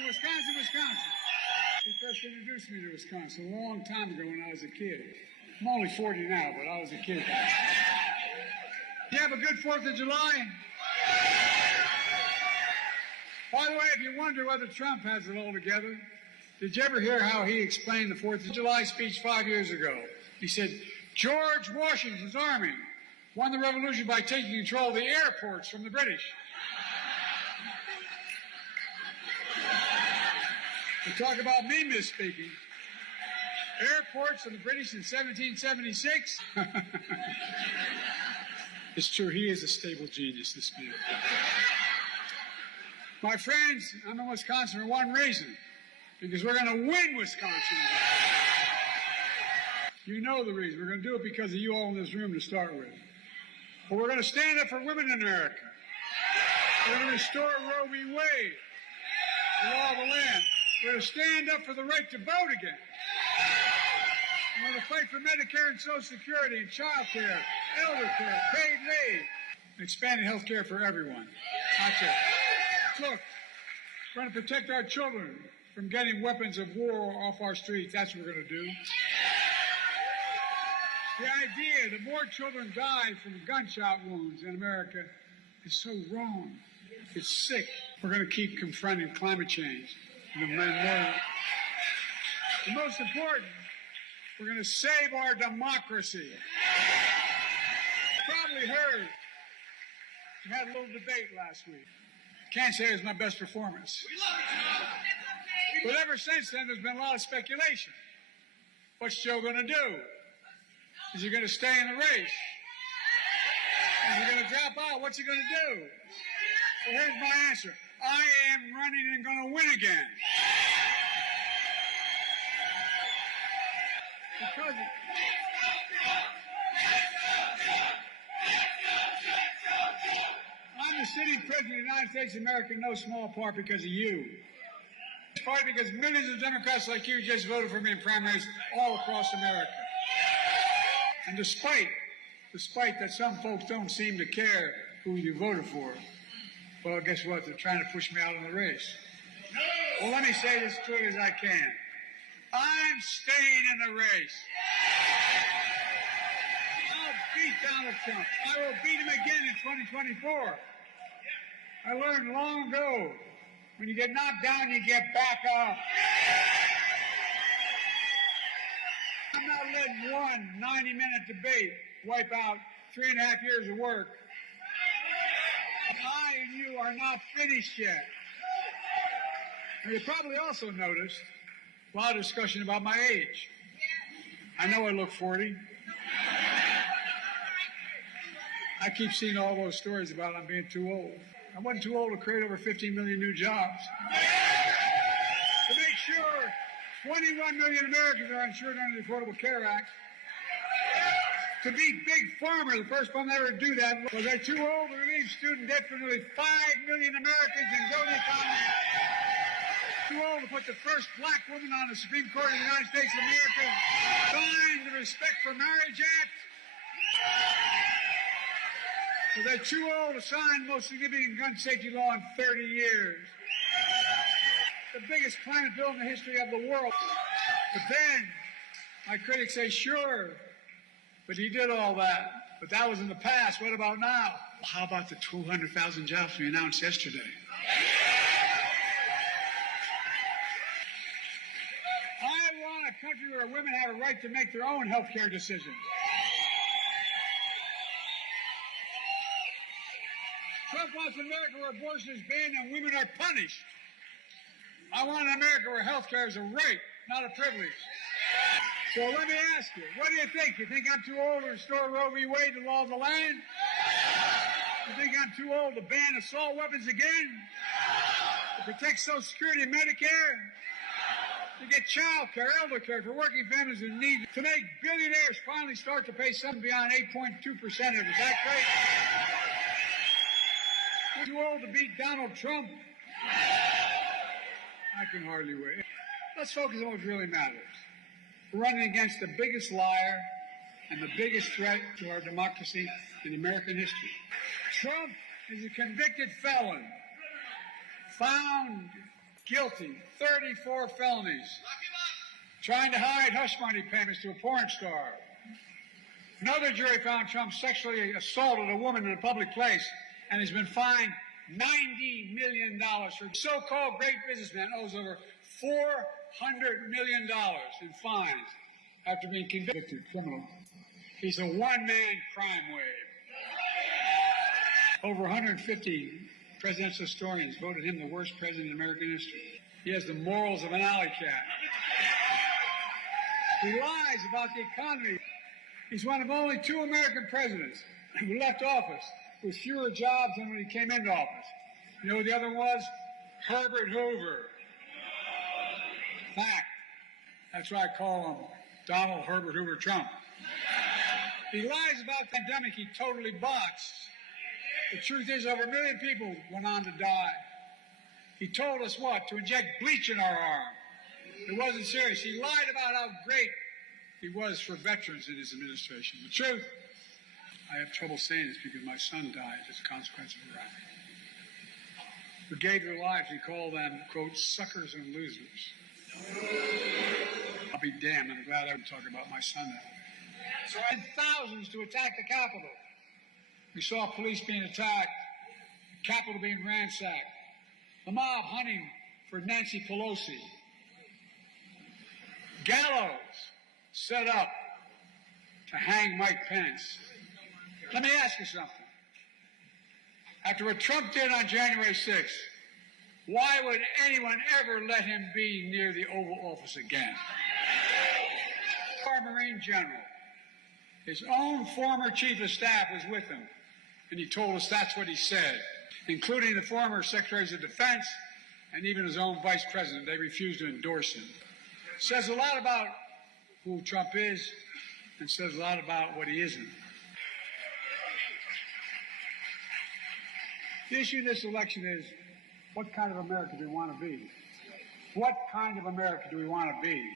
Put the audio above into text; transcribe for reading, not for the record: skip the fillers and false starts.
Wisconsin. He first introduced me to Wisconsin a long time ago when I was a kid. I'm only 40 now, but I was a kid. You have a good 4th of July? By the way, if you wonder whether Trump has it all together, did you ever hear how he explained the 4th of July speech 5 years ago? He said, George Washington's army won the revolution by taking control of the airports from the British. To talk about me misspeaking. Airports from the British in 1776? It's true, he is a stable genius, this man. My friends, I'm in Wisconsin for one reason. Because we're going to win Wisconsin. You know the reason. We're going to do it because of you all in this room to start with. But we're going to stand up for women in America. We're going to restore Roe v. Wade, the law of the land. We're going to stand up for the right to vote again. We're going to fight for Medicare and Social Security and child care, elder care, paid leave, and expanded health care for everyone. That's it. Look, we're going to protect our children from getting weapons of war off our streets. That's what we're going to do. The idea that more children die from gunshot wounds in America is so wrong. It's sick. We're going to keep confronting climate change. The most important, we're going to save our democracy. You probably heard we had a little debate last week. Can't say it was my best performance. But ever since then, there's been a lot of speculation. What's Joe going to do? Is he going to stay in the race? Is he going to drop out? What's he going to do? Well, here's my answer. I am running and going to win again. Because I'm the sitting president of the United States of America in no small part because of you. It's partly because millions of Democrats like you just voted for me in primaries all across America. And despite that some folks don't seem to care who you voted for, well, guess what? They're trying to push me out of the race. Well, let me say this as clearly as I can. I'm staying in the race. I'll beat Donald Trump. I will beat him again in 2024. I learned long ago, when you get knocked down, you get back up. I'm not letting one 90-minute debate wipe out 3.5 years of work. I and you are not finished yet. And you probably also noticed a lot of discussion about my age. I know I look 40. I keep seeing all those stories about I'm being too old. I wasn't too old to create over 15 million new jobs. To make sure 21 million Americans are insured under the Affordable Care Act. To beat Big Pharma, the first one ever to do that. Was I too old to relieve student debt for nearly 5 million Americans and grow the economy? Too old to put the first black woman on the Supreme Court of the United States of America? Sign the Respect for Marriage Act? Was I too old to sign the most significant gun safety law in 30 years? The biggest climate bill in the history of the world. But then, my critics say, sure, but he did all that. But that was in the past. What about now? How about the 200,000 jobs we announced yesterday? I want a country where women have a right to make their own health care decisions. Trump wants an America where abortion is banned and women are punished. I want an America where health care is a right, not a privilege. So let me ask you, what do you think? You think I'm too old to restore Roe v. Wade, the law of the land? You think I'm too old to ban assault weapons again? To protect Social Security and Medicare? To get child care, elder care for working families in need? To make billionaires finally start to pay something beyond 8.2% of the tax rate? You're too old to beat Donald Trump? I can hardly wait. Let's focus on what really matters. We're running against the biggest liar and the biggest threat to our democracy in American history. Trump is a convicted felon, found guilty, 34 felonies, trying to hide hush money payments to a porn star. Another jury found Trump sexually assaulted a woman in a public place and has been fined $90 million. For so-called great businessman owes over $400 million in fines after being convicted criminal. He's a one-man crime wave. Over 150 presidential historians voted him the worst president in American history. He has the morals of an alley cat. He lies about the economy. He's one of only 2 American presidents who left office with fewer jobs than when he came into office. You know who the other one was? Herbert Hoover. Fact. That's why I call him Donald Herbert Hoover Trump. He lies about the pandemic he totally botched. The truth is, over 1 million people went on to die. He told us what? To inject bleach in our arm. It wasn't serious. He lied about how great he was for veterans in his administration. The truth, I have trouble saying this because my son died as a consequence of Iraq. Who gave their lives, he called them, quote, suckers and losers. I'll be damned, I'm glad I would talk about my son that way. So I had thousands to attack the Capitol. We saw police being attacked, the Capitol being ransacked, the mob hunting for Nancy Pelosi. Gallows set up to hang Mike Pence. Let me ask you something. After what Trump did on January 6th, why would anyone ever let him be near the Oval Office again? Our Marine General, his own former chief of staff was with him, and he told us that's what he said, including the former secretaries of defense and even his own vice president. They refused to endorse him. Says a lot about who Trump is and says a lot about what he isn't. The issue of this election is, what kind of America do we want to be? What kind of America do we want to be?